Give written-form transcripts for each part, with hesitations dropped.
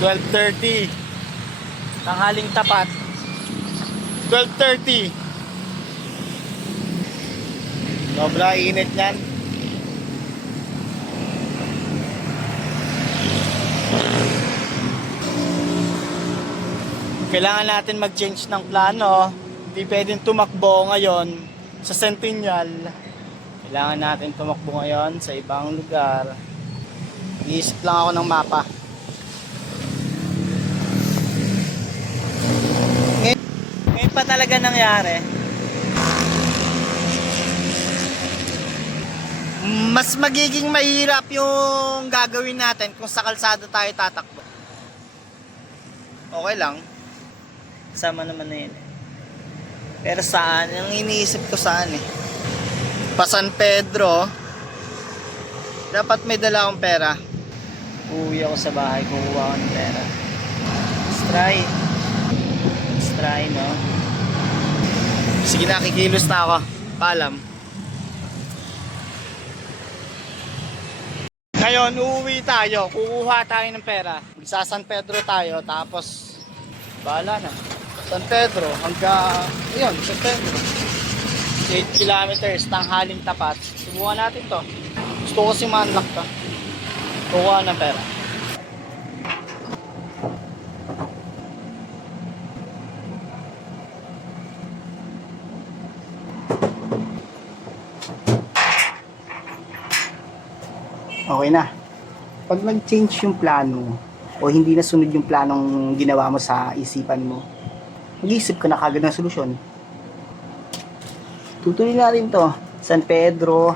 12:30. Tanghaling tapat. 12:30. Sobra init niyan. Kailangan natin mag-change ng plano. Hindi pwedeng tumakbo ngayon sa Centennial. Kailangan natin tumakbo ngayon sa ibang lugar. Iisip lang ako ng mapa. Ngayon pa talaga nangyari. Mas magiging mahirap yung gagawin natin kung sa kalsada tayo tatakbo. Okay lang. Sama naman na yun. Pero saan? Yung iniisip ko saan eh. Pa San Pedro. Dapat may dala akong pera. Uuwi ako sa bahay, kukuha ako ng pera. Let's try. Let's try, no? Sige na, kikilos na ako. Paalam. Ngayon, uuwi tayo. Kukuha tayo ng pera. Sa San Pedro tayo, tapos bahala na. San Pedro hanggang ayun, San Pedro 8 kilometers, tanghaling tapat. Subukan natin to. Gusto ko kasi ma-unlock to. Kuha ng pera. Okay na. Pag nag-change yung plano o hindi nasunod yung planong ginawa mo sa isipan mo, mag-isip ka na kagad ng solusyon. Tutuloy na rin to. San Pedro,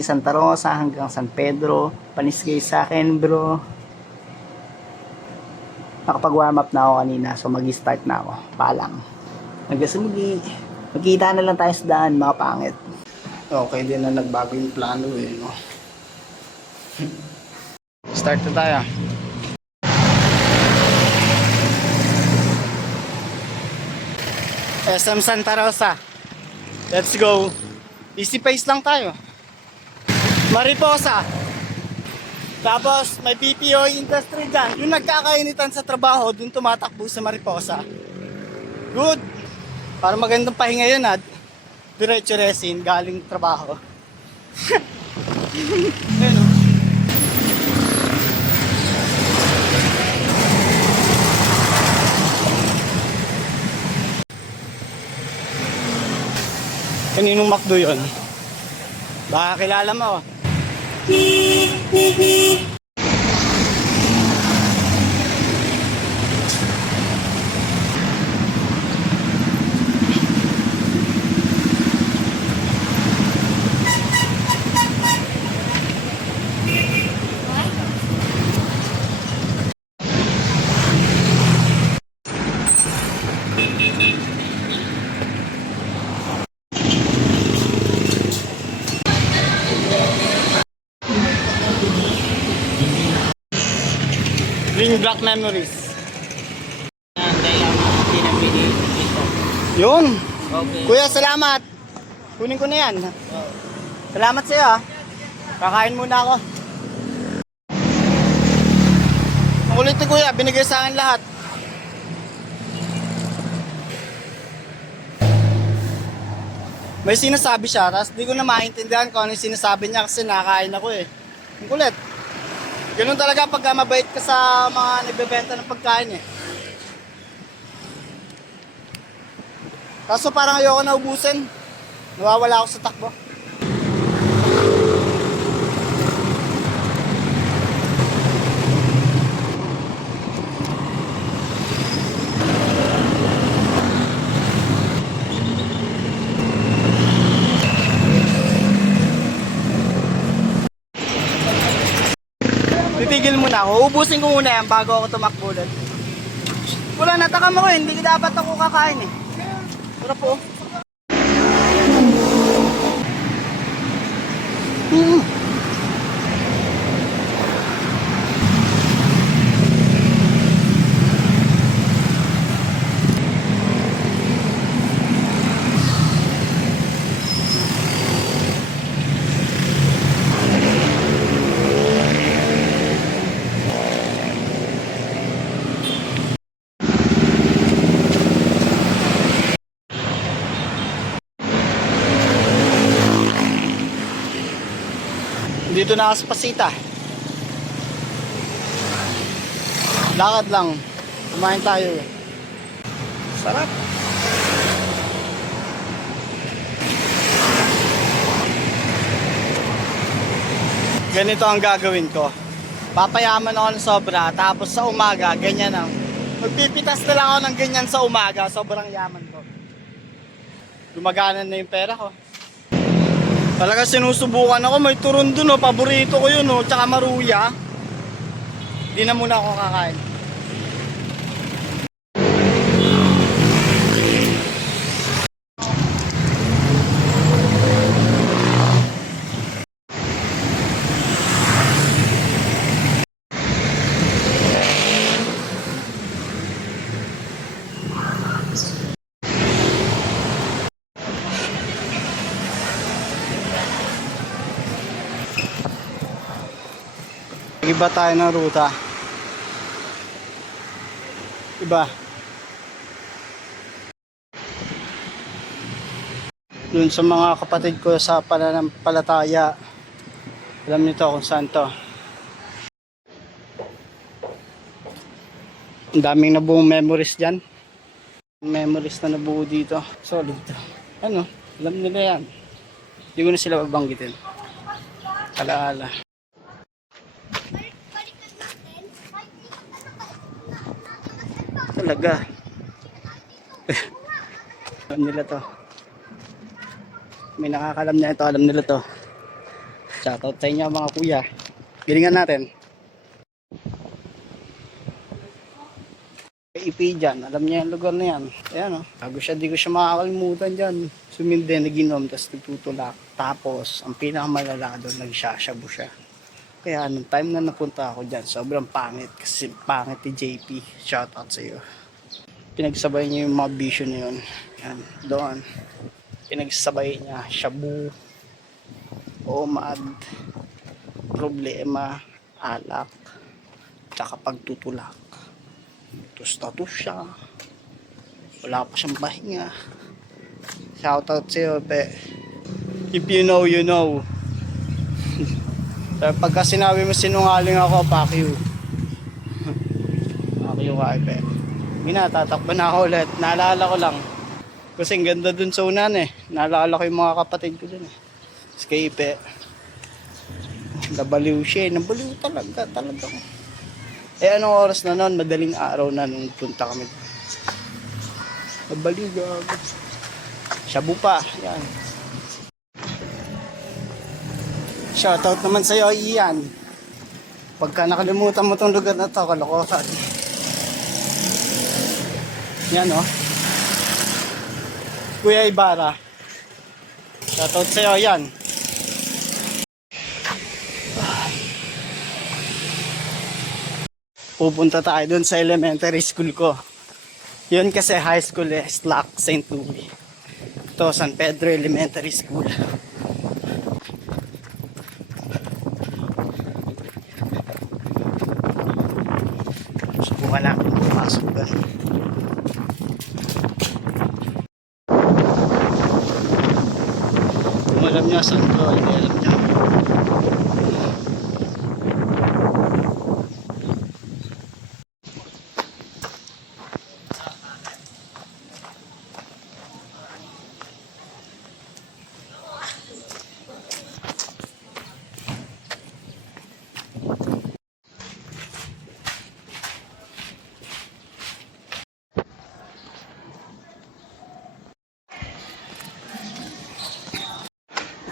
Santa Rosa hanggang San Pedro. Panisgay sa akin, bro. Nakapag-warm up na ako kanina, so mag-start na ako. Palang. Magkita na lang tayo sa daan, mga pangit. Okay din na nagbago yung plano eh, no? Start na tayo. SM Santa Rosa. Let's go. Easy pace lang tayo. Mariposa. Tapos may PPO industry dyan. Yung nagkakainitan sa trabaho, dun tumatakbo sa Mariposa. Good. Para magandang pahinga yun ha. Diretso resin, galing trabaho. Ayun o. Kaninong McDo yun? Baka kilala mo. Bring Black Memories. Yun. Okay. Kuya, salamat. Kunin ko na yan. Salamat sa'yo ha. Kakain muna ako. Ang kulit ni kuya, binigay sa akin lahat. May sinasabi siya, tapos di ko na maintindihan kung ano yung sinasabi niya kasi nakain ako eh. Ang kulit. Ganun talaga pag mabait ka sa mga nagbebenta ng pagkain eh. Kaso parang ayoko na ubusin. Nawawala ako sa takbo. Titigil muna ako. Ubusin ko muna yan bago ako tumakbo ulit. Wala, natakam ako eh. Hindi dapat ako kakain eh. Tara po. Dito na sa Pasita. Lakad lang. Kumain tayo. Sarap. Ganito ang gagawin ko. Papayaman ako ng sobra, tapos sa umaga, ganyan ang. Magpipitas na lang ako ng ganyan sa umaga, sobrang yaman ko. Gumagana na yung pera ko. Talaga sinusubukan ako, may turon dun, paborito ko yun, tsaka maruya. Di na muna ako kakain. Iba tayo ng ruta. Iba. Doon sa mga kapatid ko sa pananampalataya. Alam nito kung saan to. Ang daming nabuong memories dyan. Memories na nabuo dito. Solid to. Ano? Alam nila yan. Hindi ko na sila babanggitin. Alaala. Talaga. Alam nila to. May nakakalam na ito, alam nila to. Shoutout sa inyo mga kuya. Galingan natin. IP dyan, alam niya yung lugar na yan. Ayan o. Bago siya, di ko siya makakalimutan dyan. Sumindi, naginom, tapos nagtutulak. Tapos, ang pinakamalala doon, nagsashabu siya. Kaya nung time na napunta ako dyan, sobrang pangit. Kasi pangit ni JP. Shoutout sa iyo. Pinagsabay niya yung mga bisyo na yun. Yan, doon. Pinagsabay niya, shabu, omad, problema, alak, tsaka pagtutulak. Tus-tatus siya. Wala pa siyang pahinga. Shoutout sa iyo, pe. If you know, you know. Pero pagka sinabi mo sinungaling ako, fuck you. Fuck you ka, pe. Tatakbo na ako ulit. Naalala ko lang. Kasi ang ganda dun sa unan eh. Naalala ko yung mga kapatid ko dun eh. Escape eh. Nabaliw siya eh. Nabaliw talaga. Eh anong oras na nun? Madaling araw na nung punta kami. Nabaliw gago. Shabu pa. Yan. Shoutout naman sa'yo, Ian. Pagka nakalimutan mo tong lugar na to, kalokohan. Yan o. Kuya Ibarra. Shoutout sa'yo, yan. Pupunta tayo dun sa elementary school ko. Yun kasi high school eh, Slack St. Louis. Ito, San Pedro Elementary School. Subukan natin pumasok doon. Kung alam niya saan to, hindi alam niya.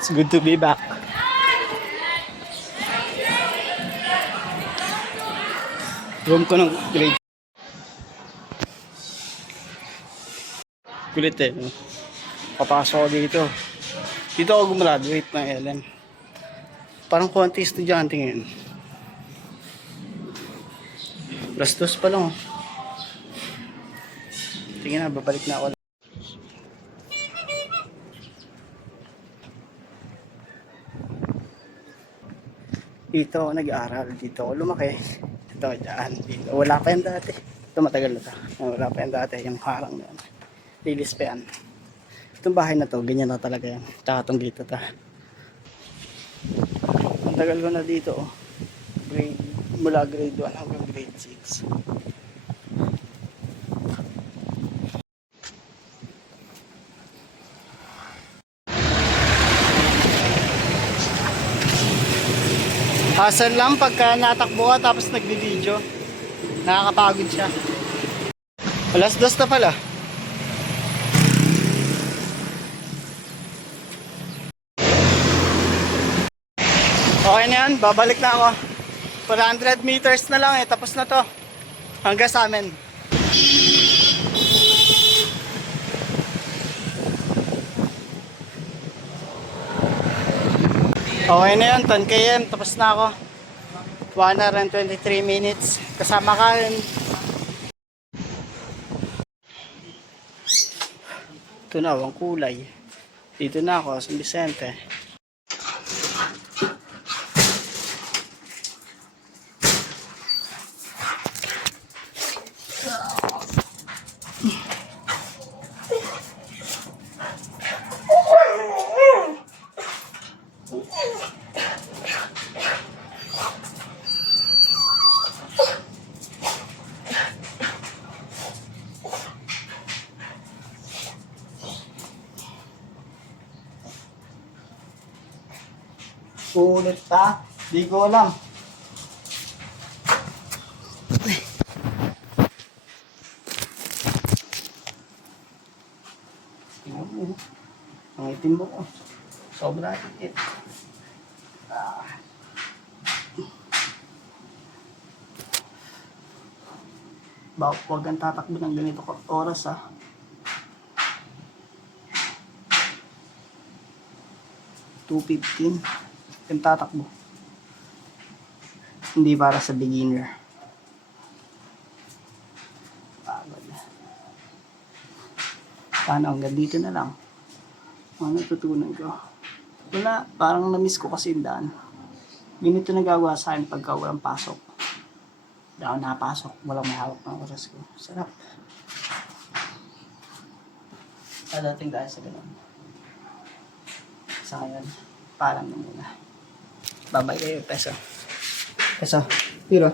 It's good to be back. Room ko ng grade. Kulit eh. No? Papasok ako dito. Dito ako gumraduate ng LM. Parang konti estudyante ngayon. +2 pa lang. Tingnan na, babalik na ako. Dito ako nag-aaral, dito ako lumaki. Ito, dyan, dito. Wala pa yan dati. Ito matagal na ito. Wala pa yan dati, yung harang na yan. Lilis pa yan. Itong bahay na to, ganyan na talaga yan. Tsaka itong dito ta. Ang Tagal ko na dito, oh. Mula grade 1 hanggang grade 6. Hassle lang pagka natakbo ka tapos nagbi-video. Nakakapagod siya. Alas 2 na pala. Okay na yan, babalik na ako. 400 meters na lang eh, tapos na to. Hanggang sa amin. Okay na yan, 10 km, tapos na ako. 123 minutes. Kasama ka rin. Ito na, ang kulay. Dito na ako, San Vicente. Ulit pa? Di ko alam. Ang itim mo ko. Sobra itim. Huwag kang tatakbo ng ganito oras, ha. $2.15 yung tatakbo. Hindi para sa beginner. Pagod. Paano hanggang dito na lang? Ano natutunan ko? Wala, parang na-miss ko kasi yung daan. Ganito nagagawa sa akin pagka walang pasok. Hindi ako napasok, walang may hawak ng oras ko. Sarap. Dating dahil sa ganun. Sa ngayon, paalam na muna. Babay kayo, peso. Peso, piro.